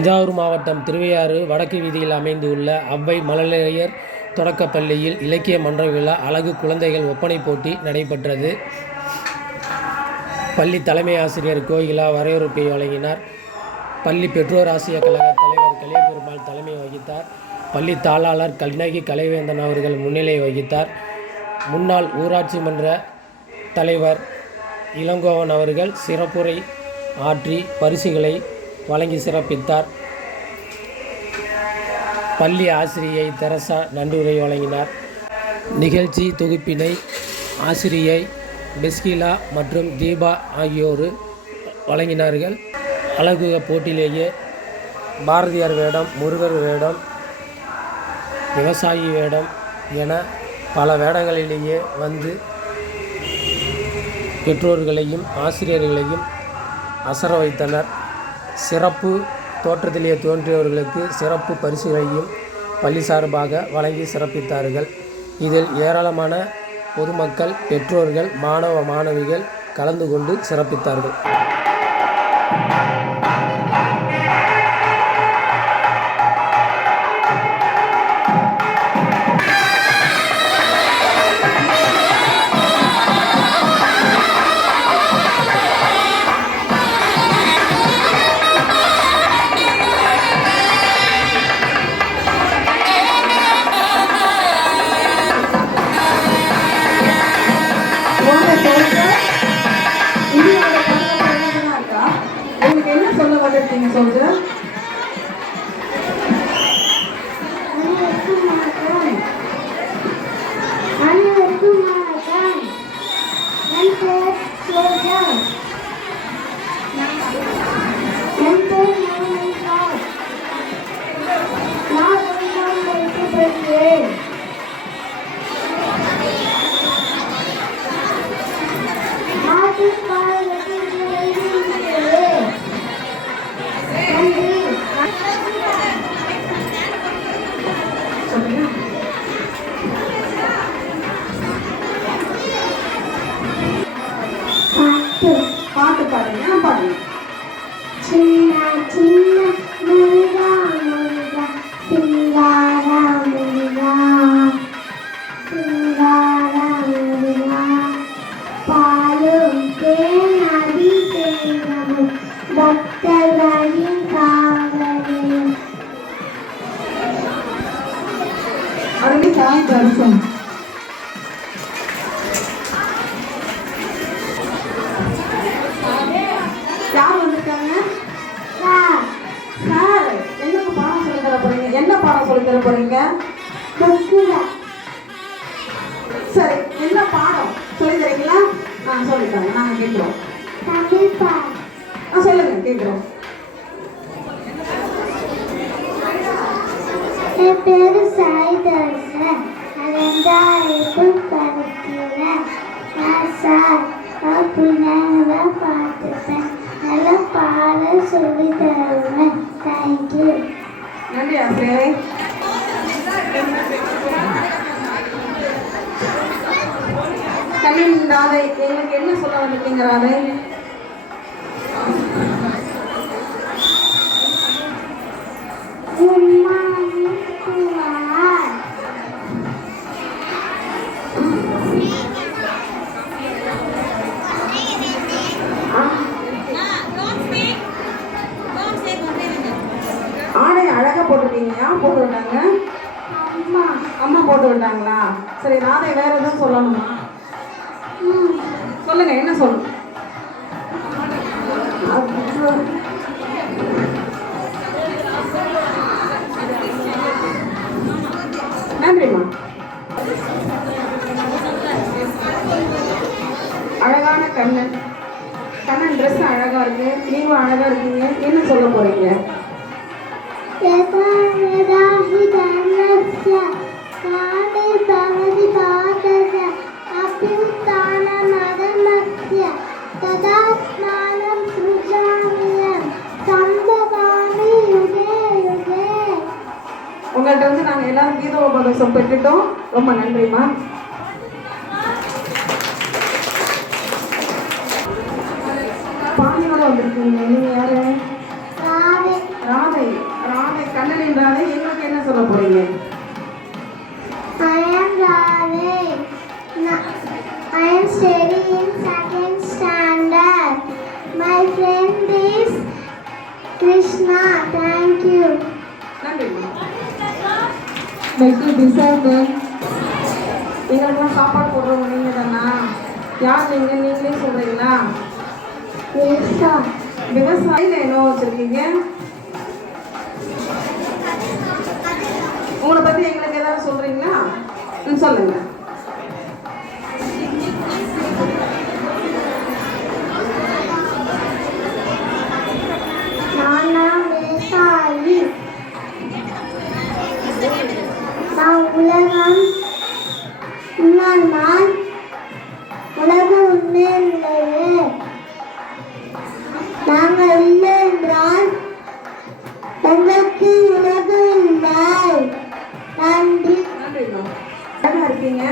தஞ்சாவூர் மாவட்டம் திருவையாறு வடக்கு வீதியில் அமைந்துள்ள அவ்வை மழலையர் தொடக்கப்பள்ளியில் இலக்கிய மன்ற விழா அழகு குழந்தைகள் ஒப்பனை போட்டி நடைபெற்றது. பள்ளி தலைமை ஆசிரியர் கோகிலா வரவேற்பை வழங்கினார். பள்ளி பெற்றோர் ஆசிரியர் கழக தலைவர் கலியபெருமாள் தலைமை வகித்தார். பள்ளி தாளாளர் கண்ணகி கலைவேந்தன் அவர்கள் முன்னிலை வகித்தார். முன்னாள் ஊராட்சி மன்ற தலைவர் இளங்கோவன் அவர்கள் சிறப்புரை ஆற்றி பரிசுகளை வழங்கி சிறப்பித்தார். பள்ளி ஆசிரியை தெரசா நன்றியுரை வழங்கினார். நிகழ்ச்சி தொகுப்பினை ஆசிரியை பெஸ்கிலா மற்றும் தீபா ஆகியோர் வழங்கினார்கள். அழகு போட்டியிலேயே பாரதியார் வேடம், முருகர் வேடம், விவசாயி வேடம் என பல வேடங்களிலேயே வந்து பெற்றோர்களையும் ஆசிரியர்களையும் அசர வைத்தனர். சிறப்பு தோற்றத்திலே தோன்றியவர்களுக்கு சிறப்பு பரிசுகளையும் பள்ளி சார்பாக வழங்கி சிறப்பித்தார்கள். இதில் ஏராளமான பொதுமக்கள், பெற்றோர்கள், மாணவ மாணவிகள் கலந்து கொண்டு சிறப்பித்தார்கள். பாட்டு பாடுங்க, பாடுங்க. சின்ன சின்ன முருகா முருகா சிங்காரா முருகா சிங்காரா முருகா பாலும் தேன் அபிஷேகமும் பக்தர்களின் காவலையும் அருமை சாய் தரிசனம். என்ன பாடம் சொல்லி தர போறீங்க? சரி, என்ன பாடம் சொல்லி தரீங்களா? சொல்லித்தாங்க, நாங்க கேட்கிறோம். சொல்லுங்க, கேட்கிறோம். என் பேரு சாய் தர்சன். ரெண்டாயிரத்து படிக்கிறேன். சார் புண்ணாக பார்த்துப்பேன். நல்லா பாட சொல்லி தருவேன். தேங்க்யூ. நன்றி ஆசிரியரே. கண்ணின் ராதை, எங்களுக்கு என்ன சொல்ல வந்திருக்கீங்க ராதை? ஆடை அழகா போட்டிருக்கீங்க. யார் போட்டு விட்டாங்க? அம்மா போட்டு விட்டாங்களா? சரி, ராதை வேற எதுவும் சொல்லணுமா? சொல்லுங்க, என்ன சொல்லணும்? நன்றிம்மா. அழகான கண்ணன். கண்ணன் ட்ரெஸ் அழகா இருக்கு, நீங்களும் அழகா இருக்கீங்க. என்ன சொல்ல போறீங்க? உங்கள்கிட்ட வந்து நாங்கள் எல்லாரும் கீதோபதேசம் பெற்றுட்டோம். ரொம்ப நன்றிம்மா. பாணியோட வந்திருக்கீங்க. நீங்க யாரு? ராதை. Next dessert. எங்களுக்கெல்லாம் சாப்பாடு போடுறவங்க நீங்கள் தானா? யார் நீங்கள்? நீங்களே சொல்கிறீங்களா? விவசாயியில் என்ன வச்சுருக்கீங்க? உங்களை பற்றி எங்களுக்கு ஏதாவது சொல்கிறீங்களா? சொல்லுங்கள். விவசாயி. நான் உலகம் நான் உலகம் உண்மையிலேயே நாங்கள் இல்லை என்றால் உங்களுக்கு உலகம் இல்லை. நன்றி. நல்லா இருக்கீங்க.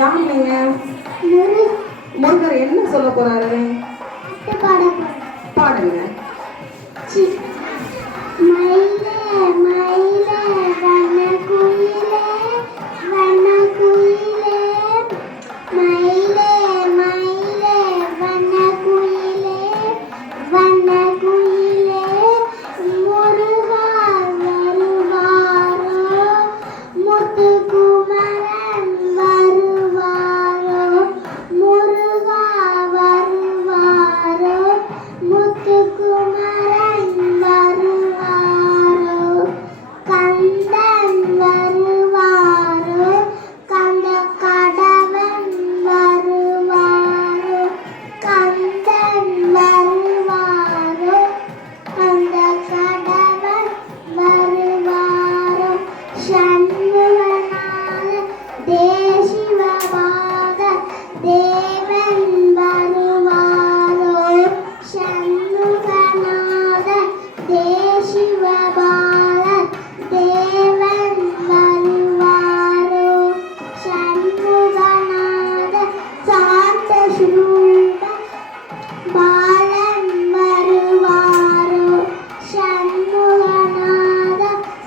யார் நீங்க? முருகர் என்ன சொல்ல போறாரு? பாடுங்க. மயிலே மயிலே வண்ண குயிலே வண்ண குயிலே மயிலே மயிலே வண்ண குயிலே வண்ண குயிலே முருகா வருவாரோ முத்துக்குமரன் வருவாரோ முருகா வருவாரோ முத்துக்குமரன் வருவாரோ கந்தன் வருவாரோ கந்த கடவன் வருவாரோ கந்தன் வருவாரோ கந்த கடவன் வருவாரோ சண்முகநாத தேசிவபாத தேவன் வருவாரோ சண்முகநாத தேசிவபாத தேவன் வருவாரோ சண்முகநாத சாந்த ஸ்வரூப பாலன் வருவாரோ சண்முகநாத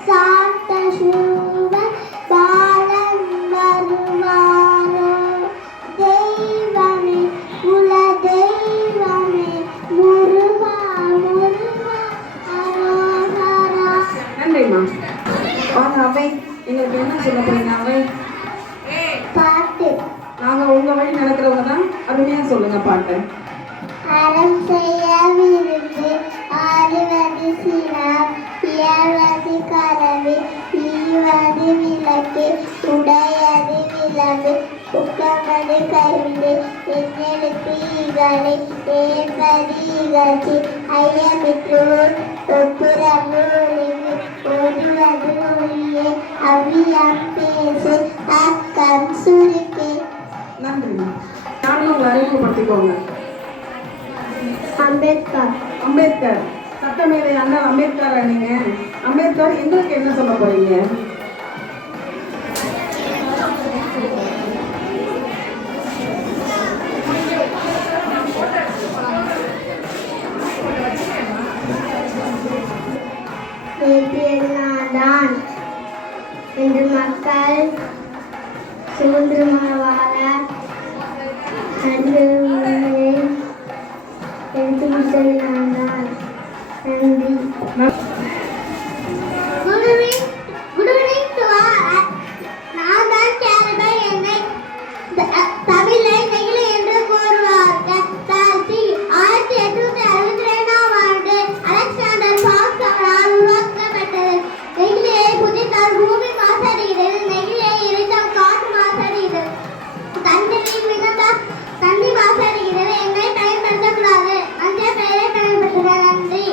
சாந்த ஸ்வரூப பாலன் வருவாரோ தெய்வமே குல தெய்வமே முருகா முருகா அரோகரா. நன்றிம்மா. வாங்க அவை, எங்களுக்கு என்ன சொல்ல போறீங்க அவை? பாட்டு. நாங்கள் உங்கள் வழி நடக்கிறவங்க தான். அருமையாக சொல்லுங்க பாட்டு. அறம் செய்ய விருந்து ஆறுவது சினம் இயல்வது கரவி ஈவது விளக்கு உடையது விளம்பு உக்கமது கைவிடு எண்ணெடுத்து ஈகளை ஏற்பது இகழ்ச்சி ஐயமிற்றோர் ஒப்புரமொழிவு ஒருவது ஒழியே அவ்வியம் பேசு அக்கம் சுருக்கே. நன்றிம்மா. யாரும் உங்களை அறிமுகப்படுத்திக்கோங்க. அம்பேத்கர். அம்பேத்கர் சட்டமேதை அண்ணல் அம்பேத்கரா நீங்க? அம்பேத்கர் எங்களுக்கு என்ன சொல்ல போறீங்க? தான் இன்று மக்கள் சுதந்திரமாக வாழ அன்று எடுத்து விட்டது நான் தான். நன்றி. Good evening to all. நான் தான் கேரபை என்னை தமிழை நெகிழி என்று கூறுவார்கள். 1862ஆம் ஆண்டு அலெக்சாண்டர் பாக்ஸ் அவரால் உருவாக்கப்பட்டது. நெகிழியை புதித்தால் பூமி மாசடைகிறது. நெகிழியை எரித்தால் காற்று மாசடைகிறது. தண்ணீரில் மிதந்தால் தண்ணி மாசடைகிறது. என்னை பயன்படுத்தக்கூடாது. அந்த பெயரை பயன்படுத்துக. நன்றி.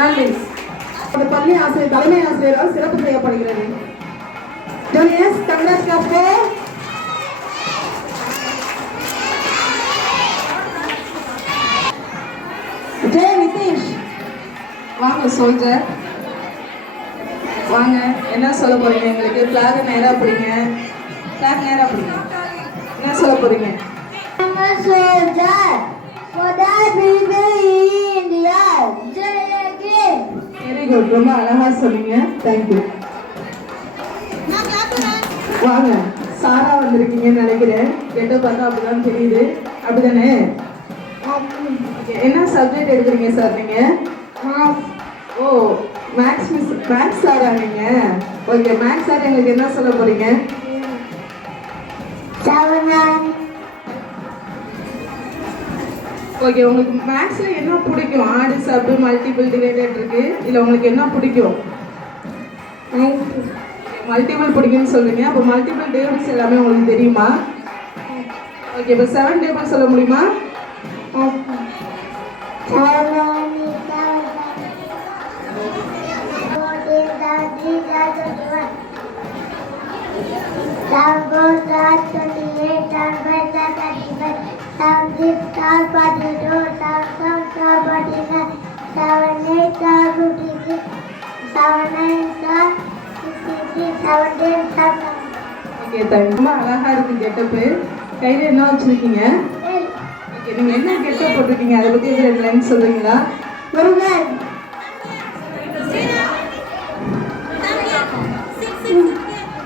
நன்றி. அது பள்ளி ஆசிரியர் தலைமை ஆசிரியரால் சிறப்பு செய்யப்படுகிறது. Juniors Gangaraj cafe. ஜெய நிதிஷ் வாங்க. சோல்ஜர் வாங்க. என்ன சொல்ல போறீங்க எங்களுக்கு? பிளாக் நேரா பிடிங்க. பிளாக் நேரா பிடிங்க. என்ன சொல்ல போறீங்க? soldier for the people in India. Jai Hind. Very good. ரொம்ப அழகா சொன்னீங்க. தேங்க்யூ. வாங்க. சாரா வந்திருக்கீங்கன்னு நினைக்கிறேன். கெட்ட பார்த்தா அப்படிதான் தெரியுது. அப்படிதானே? என்ன சப்ஜெக்ட் எடுக்கிறீங்க சார் நீங்க? Oh maths miss. மேக்ஸ் சாரா நீங்க? ஓகே, மேக்ஸ் சார் எங்களுக்கு என்ன சொல்ல போறீங்க? 7. ஓகே, உங்களுக்கு மேக்ஸ்ல என்ன பிடிக்கும்? ஆடு சப்பு மல்டிபிள் டிவைடட் இருக்கு, இல்ல உங்களுக்கு என்ன பிடிக்கும்? மல்டிபிள் பிடிக்கும்னு சொல்றீங்க. அப்போ மல்டிபிள் டேபிள்ஸ் எல்லாமே உங்களுக்கு தெரியுமா? ஓகே, இப்போ 7 டேபிள் சொல்ல முடியுமா? 7. ஓகே, ரொம்ப அழகா இருக்கு கெட்டப்பு. கையில என்ன வச்சிருக்கீங்க? ஓகே, நீங்க என்ன கெட்டப் போட்டிருக்கீங்க, அதை பத்தி ஒரு 2 லைன் சொல்றீங்களா? முருகன்.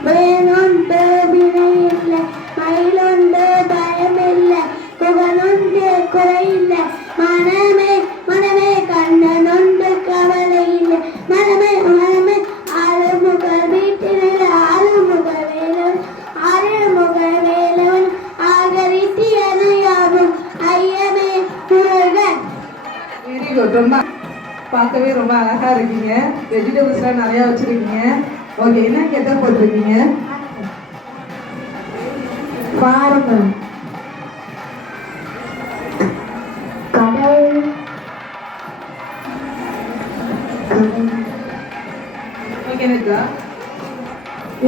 வேணுண்டு வினையில்லை, மயிலுண்டு பயமில்லை, புகழுண்டு குறையில்லை, மனமே மனமே கண்ணனுண்டு கவலை இல்லை, மனமே மனமே ஆறுமுக வீட்டில் ஆறுமுக வேலவன் ஆறுமுக வேலவன் ஆகரித்தியது யாவும் ஐயமே முருகன். Very good. ரொம்ப பார்க்கவே ரொம்ப அழகா இருக்கீங்க. வெஜிடபிள்ஸ்லாம் நிறைய வச்சிருக்கீங்க. ஓகே, என்ன கெட்டப் போட்டிருக்கீங்க? பாருங்க, கடவுள் ஓகே, இருக்கா?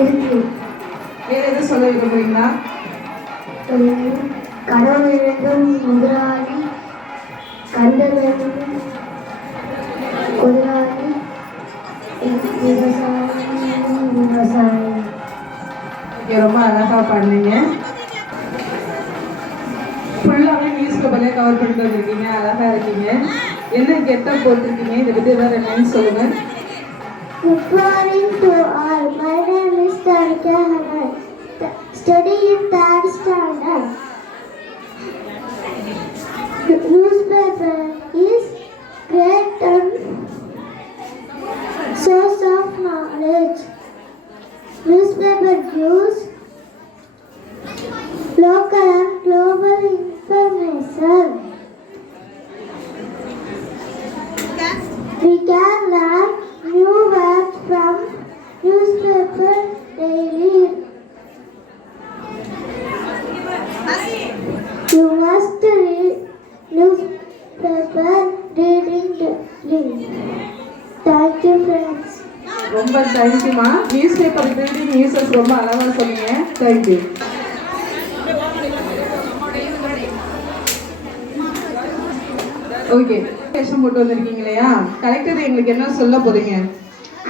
இருக்கு. வேற எதுவும் சொல்ல விரும்புறீங்களா? கடவுள் வேண்டும் முதலாளி, கண்டல் வேண்டும் முதலாளி, விவசாயி விவசாயி. ஓகே, ரொம்ப அழகா பண்ணீங்க. ஃபுல்லாகவே நியூஸ் பேப்பர்லேயே கவர் பண்ணிட்டு வந்திருக்கீங்க. அழகா இருக்கீங்க. என்ன கெட்டப் போட்டிருக்கீங்க, இதை பற்றி ஏதாவது என்னன்னு சொல்லுங்க. Good morning to all. My name is Tarika Hanai. Study in 3rd standard. The newspaper is great source of knowledge. Newspaper gives local and global information. We can learn new words from newspaper daily. You must read newspaper reading daily. Thank you, friends. ரொம்ப தேங்க்யூமா. News paper reading newses ரொம்ப அழகாக சொன்னீங்க. Thank you. Okay, வேஷம் போட்டு வந்திருக்கீங்க இல்லையா? Collector எங்களுக்கு என்ன சொல்ல போறீங்க?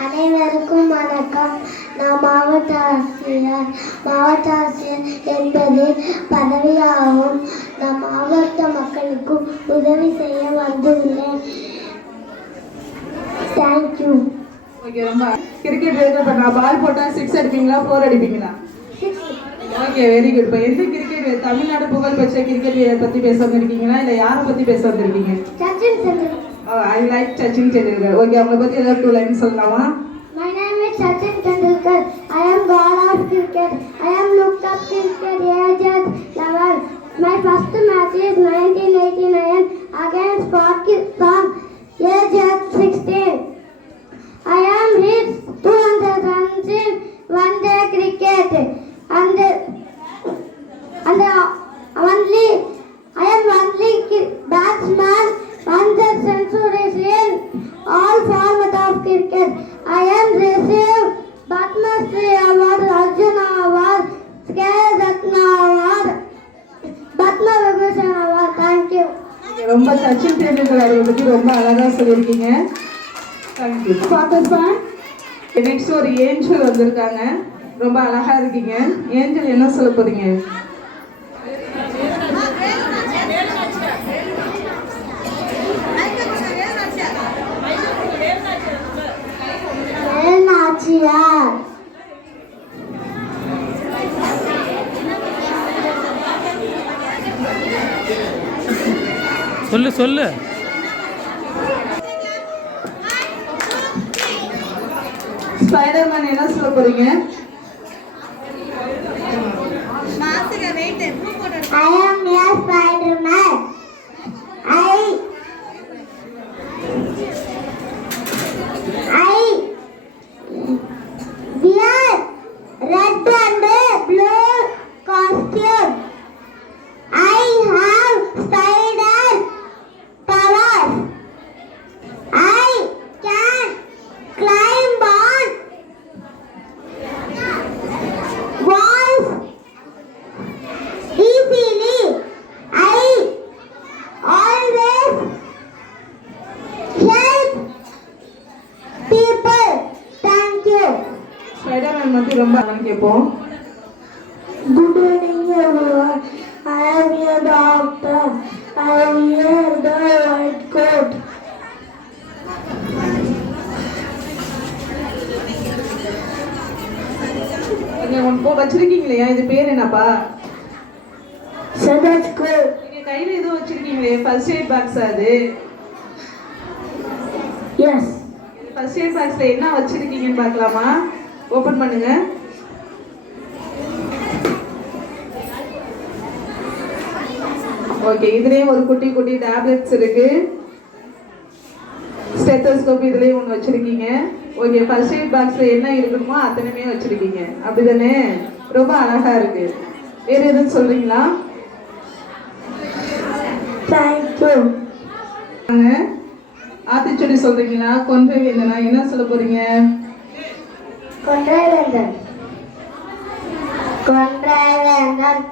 அனைவருக்கும் வணக்கம். நான் மாவட்ட ஆட்சியர். மாவட்ட ஆட்சியர் என்பது பதவியாகும். நான் மாவட்ட மக்களுக்கு உதவி செய்ய வந்துள்ளேன். தேங்க்யூ. ஓகே, ரொம்ப கிரிக்கெட் இப்போ நான் பால் போட்டால் 6 அடிப்பீங்களா 4 அடிப்பீங்களா? Okay, very good. இப்போ எந்த கிரிக்கெட் தமிழ்நாடு புகழ் பெற்ற கிரிக்கெட் வீரரை பற்றி பேச வந்திருக்கீங்களா, இல்லை யாரை பற்றி பேச வந்திருக்கீங்க? Sachin Tendulkar. I like Sachin Tendulkar. Okay, அவங்களை பற்றி ஏதாவது 2 லைன் சொல்லலாமா? My name is Sachin Tendulkar. I am god of cricket. I am looked up cricket aged 11. My first match is 1989 against Pakistan aged 16. I am hit 200 runs in one day cricket and only I am only batsman 100 centuries in all formats of cricket. I am received Padma Shri Award, Arjuna Award, Skala Ratna Award, Padma Vibhushan Award. Thank you. ரொம்ப சச்சின் டெண்டுல்கர் அவரை பற்றி ரொம்ப அழகாக சொல்லியிருக்கீங்க. Thank you. Pakistan next ஒரு angel வந்திருக்காங்க. ரொம்ப அழகா இருக்கீங்க. ஏஞ்சல் என்ன சொல்ல போறீங்க? நாச்சியார். சொல்லு சொல்லு. ஸ்பைடர் ஸ்பைடர்மேன் என்ன சொல்ல போறீங்க? I am a Spider-Man. I wear red and blue costume. I have spider powers. I can climb on walls easily. I always help people. Thank you. Spiderman பத்தி ரொம்ப கேட்போம். Good evening, everyone. I am your doctor. I wear the white coat. நீங்க ஒன்று வச்சிருக்கீங்களே, இது பேர் என்னப்பா? Stethoscope. நீங்க கையில ஏதோ வச்சிருக்கீங்களே, ஃபர்ஸ்ட் எய்ட் பாக்ஸ் அது? Yes. ஃபர்ஸ்ட் எய்ட் பாக்ஸ்ல என்ன வச்சிருக்கீங்கன்னு பார்க்கலாமா? ஓபன் பண்ணுங்க. ஓகே, இதுலயும் ஒரு குட்டி குட்டி டேப்லெட்ஸ் இருக்கு. ஸ்டெத்தோஸ்கோப் இதுலயும் ஒன்று வச்சிருக்கீங்க. ஓகே, ஃபர்ஸ்ட் எய்ட் பாக்ஸ்ல என்ன இருக்கணுமோ அத்தனையுமே வச்சிருக்கீங்க. அப்படிதானே? ரொம்ப அழகா இருக்கு. வேற எதுவும் சொல்றீங்களா? Thank you. ஆத்திச்சூடி சொல்றீங்களா? கொன்றை வேந்தனா என்ன சொல்ல போறீங்க? கொன்றைவேந்தன்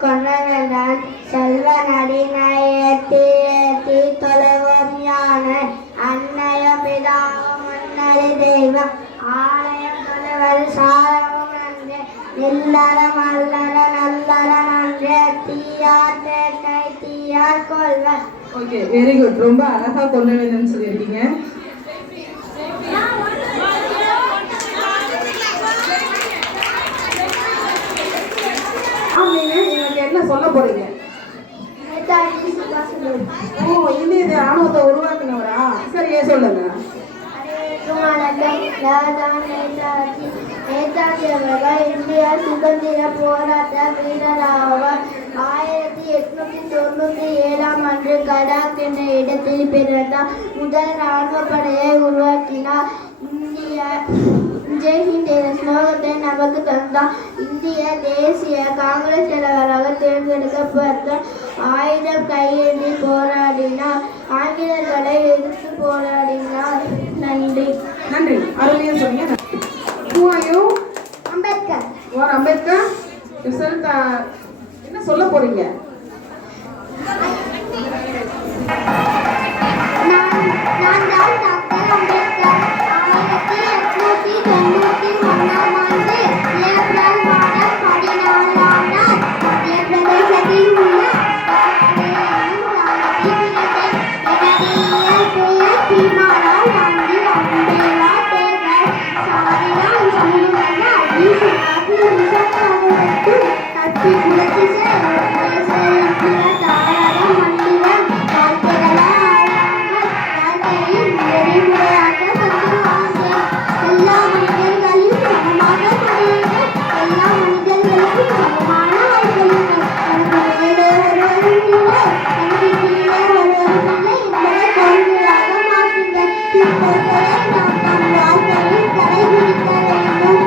கொன்றைவேந்தன் செல்வ நடினையேத்தி தொலைவோம் யானை அன்னையும் பிதாவும் முன்னறி தெய்வம் ஆலயம் தொலைவது சாரமும் நன்றே நில்லறம் அல்லற நல்லறம் நன்றே தீயார் தேட்டை தீயார் கொள்வர். Okay, very good. ரொம்ப அழகா கொன்றை வேந்தன் சொல்லியிருக்கீங்க. நீங்க என்ன சொல்ல போறீங்க? நேதாஜி சுபாஷ் ஓ, இந்திய ராணுவத்தை உருவாக்குனவரா? சரியா சொல்லுங்க. நேதாஜி அவர்கள் இந்திய சுதந்திர போராட்ட வீரராவார். 1897 கடாக் என்ற இடத்தில் பிறந்தார். முதல் ராணுவ படையை உருவாக்கினார். ஜெய் ஹிந்த் என்ற ஸ்லோகத்தை நமக்கு தந்தார். இந்திய தேசிய காங்கிரஸ் தலைவராக தேர்ந்தெடுக்கப்பட்டார். ஆயுதம் கையேந்தி போராடினார். ஆங்கிலேயர்களை எதிர்த்து போராடினார். நன்றி. நன்றி, அருமையா சொன்னீங்க. Who are you? Ambedkar. You are Ambedkar. Result என்ன சொல்ல போறீங்க? நான் தான் டாக்டர் அம்பேத்கர். 1891 ஆண்டு ஏப்ரல் மாதம் 14ஆம் நாள் மத்திய பிரதேசத்தில் உள்ள பெயர் பீமாலால் காந்தி அம்பேலா தேவர் சாரியால் சமூகமான அதிசயமாக விசக்கரத்து கட்டி புரட்சி செய்ய தாராள மந்திரம் வாழ்க்கைகள ஆழங்கள் வாழ்க்கையில் நெறிமுறையாக தந்துவாங்க. எல்லா மனிதர்களையும் சமமாக மதியுங்கள். எல்லா மனிதர்களுக்கும் சமமான வாய்ப்புகள். எனக்கு மேலே ஒருவரும் இல்லை, எனக்கு கீழே ஒருவரும் இல்லை என்பதை கொள்கையாக மாற்றுங்கள். இக்கொள்கையை நாம் நம் வாழ்க்கையில் கடைபிடிக்க வேண்டும்.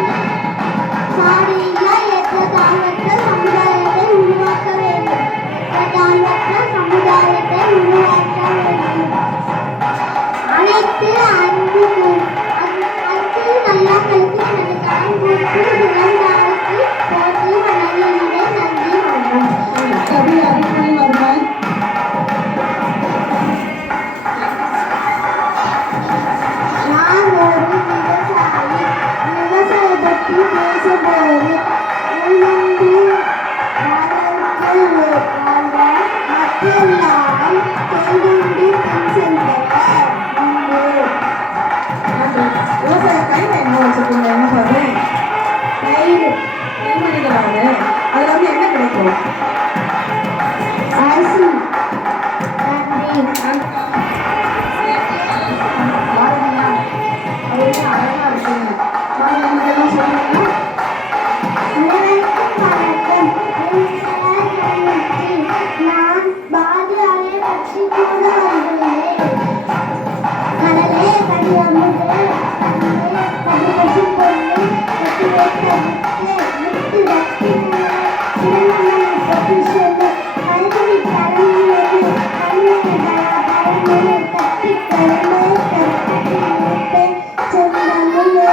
சாதியில்லா ஏற்றத்தாழ்வற்ற சமுதாயத்தை உருவாக்க வேண்டும். ஏற்றத்தாழ்வற்ற ஆஃபீஷியல் கல்வி தரமுள்ளது கல்விகளை கற்றுக் கருமை சொந்தமுள்ள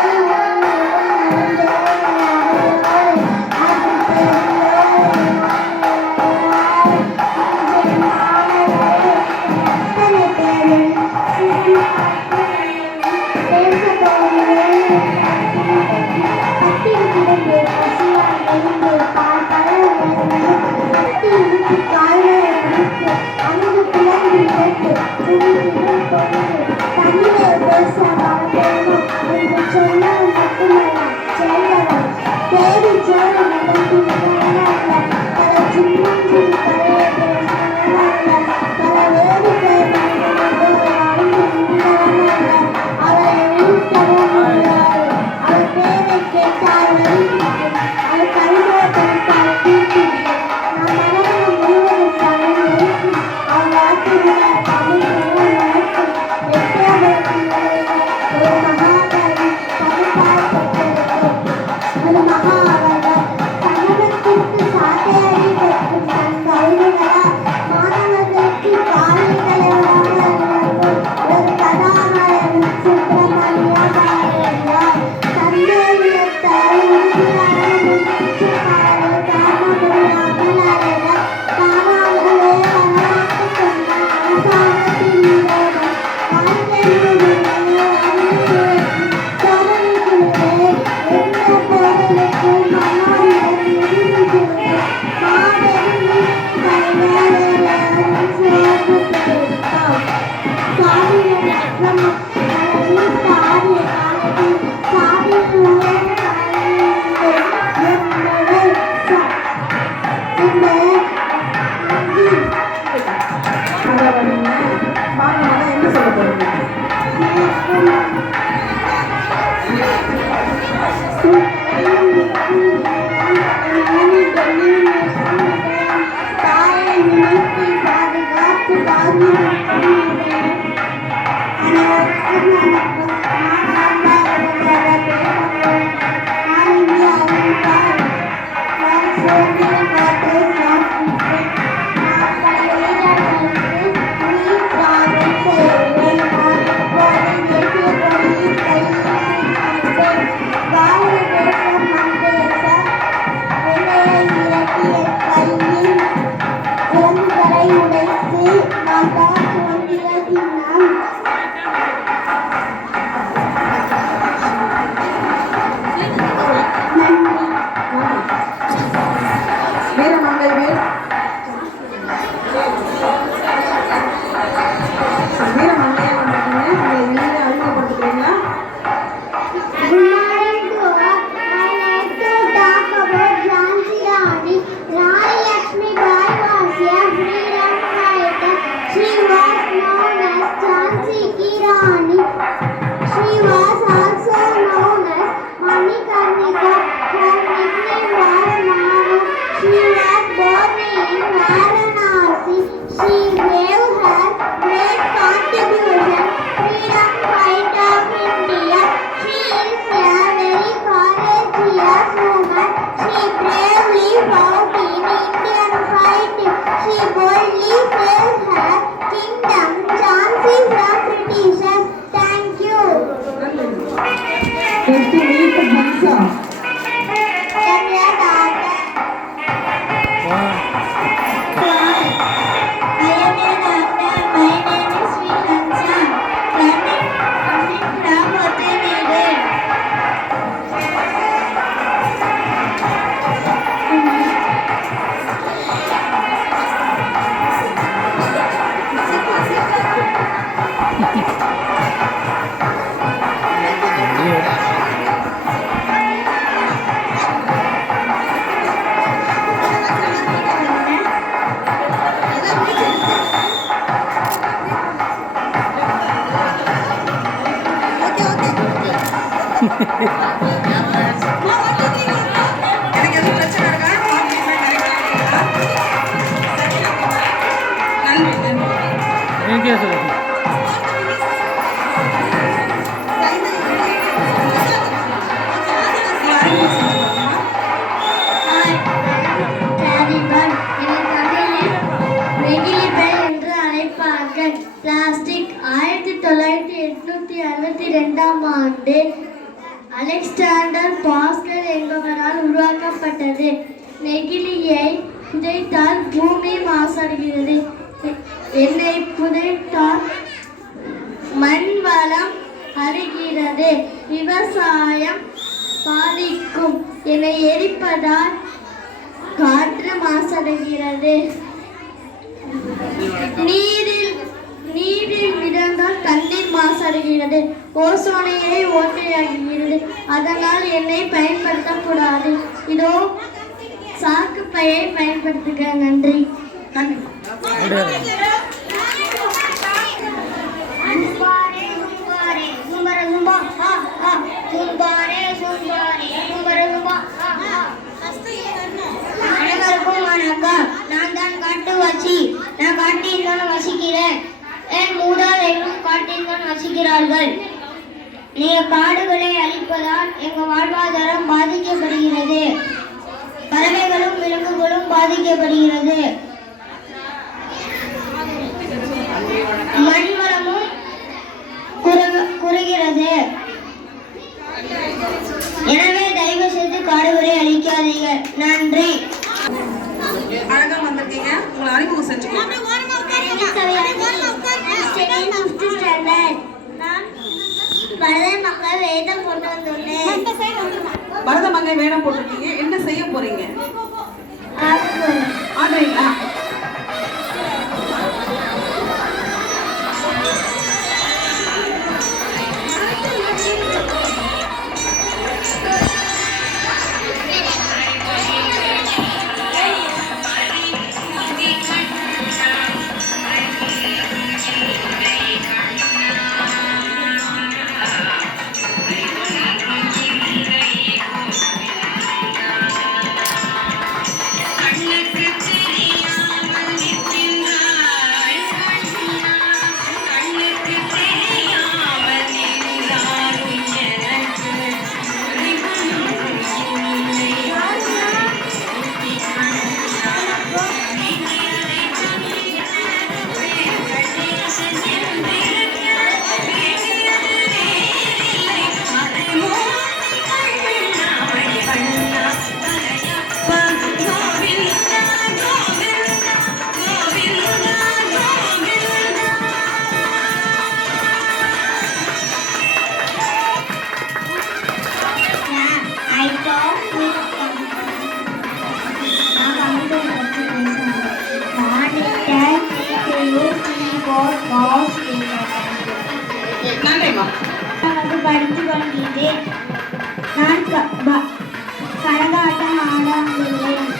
Thank you, sir. Hi, everyone. Alexander pascal என்பவரால் உருவாக்கப்பட்டது. நெகிழியை புதைத்தால் பூமி மாசடைகிறது. எண்ணெய் புதைத்தால் மண் வளம் அருகிறது. விவசாயம் பாதிக்கும். என்னை எரிப்பதால் காற்று மாசடைகிறது. நீரில் மிதந்தால் தண்ணீர் மாசடைகிறது. ஓசோனையை ஓட்டையாகிறது. அதனால் எண்ணெய் பயன்படுத்தக்கூடாது. இதோ சாக்கு பையை பயன்படுத்துக. நன்றி. அனைவருக்கும் வணக்கம். நான் தான் காட்டுவாசி. நான் காட்டில் தான் வசிக்கிறேன். என் மூதால் எங்கும் காட்டில் தான் வசிக்கிறார்கள். நீங்க காடுகளை அழிப்பதால் எங்கள் வாழ்வாதாரம் பாதிக்கப்படுகிறது. பறவைகளும் விலங்குகளும் பாதிக்கப்படுகிறது. மண் வளமும் குறைகிறது. எனவே தயவு செய்து காடுகளை அழிக்காதீங்க. நன்றி. அழகா வந்திருக்கீங்க. உங்களை அறிமுகம் செஞ்சுக்கோங்க. நான் பரத மக்கள் வேதம் கொண்டு வந்துள்ளேன். பரத மங்கை வேடம் போட்டிருக்கீங்க. என்ன செய்ய போறீங்க? ஆடுறீங்களா? படித்து கொண்டேன். நான் கரகாட்டம் ஆடாந்துள்ளேன்.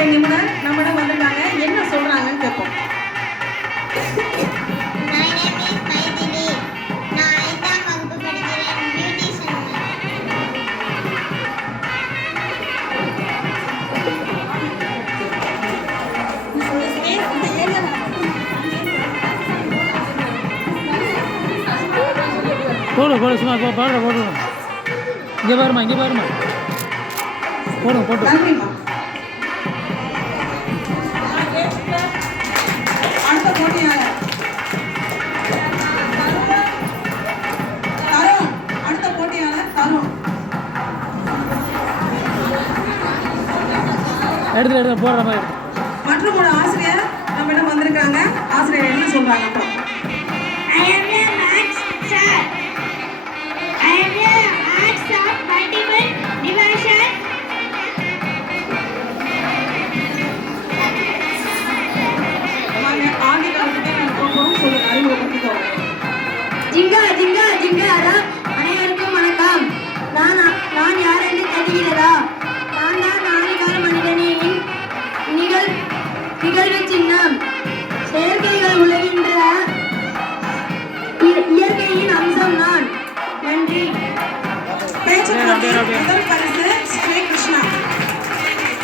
தொழில்துறை நிபுணர் நம்மிடம் வந்திருக்காங்க. என்ன சொல்றாங்கன்னு கேட்போம். My name is Maithili. நான் 5ஆம் வகுப்பு படிக்கிறேன். பியூட்டிஷியன். போடு சும்மா போடுங்க. இங்கே பாருமா போட்டு. நன்றிம்மா. அடுத்த போட்டியாளர் தருண். எடுத்து போடுற மாதிரி. மற்றும் ஒரு ஆசிரியர் நம்மிடம் வந்திருக்காங்க. ஆசிரியர் என்ன சொல்றாங்க அப்போ? I am a maths sir. I am a maths of multiple division. வாங்க, ஆதி காலத்துக்கே நான் போகிறோம். சொல்லுங்க, அறிமுகப்படுத்திக்கோங்க. ஜிங்காரா அனைவருக்கும் வணக்கம். நான் யார் என்று தெரிகிறதா? நான் தான் ஆதிகால மனிதனின் நிகழ்வு சின்னம். செயற்கைகள் உலகின்ற இயற்கையின் அம்சம் நான். நன்றி. பேச்சு போட்டி முதல் பரிசு ஸ்ரீ கிருஷ்ணா.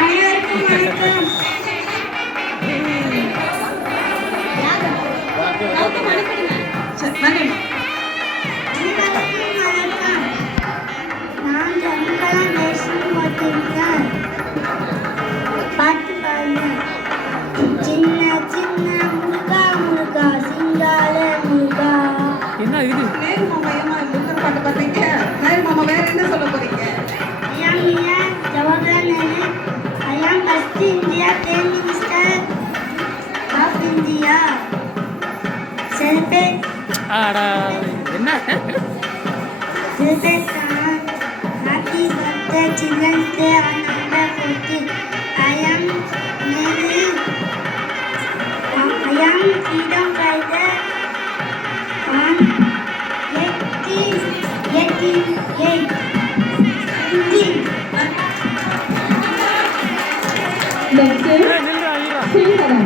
அனைவருக்கும் வணக்கம். சரி, நன்றிம்மா. நான் ஜங்கலம் பேசும் போட்டிருக்கேன். பாட்டு பாருங்க. சின்ன சின்ன முருகா சிங்கால முருகா. என்ன இது? நேரு மாமா ஏமா முருகன் பாட்டு பாடுறீங்க? நேரு மாமா வேற என்ன சொல்ல போறீங்க? I am here, Jawaharlal Nehru. I am first India Prime Minister of India. Celebrate என்ன? Happy birthday Children's Day on November 14. I am Nehru. I am freedom fighter on 1888. Next, நில்றா. ஸ்ரீதரன்.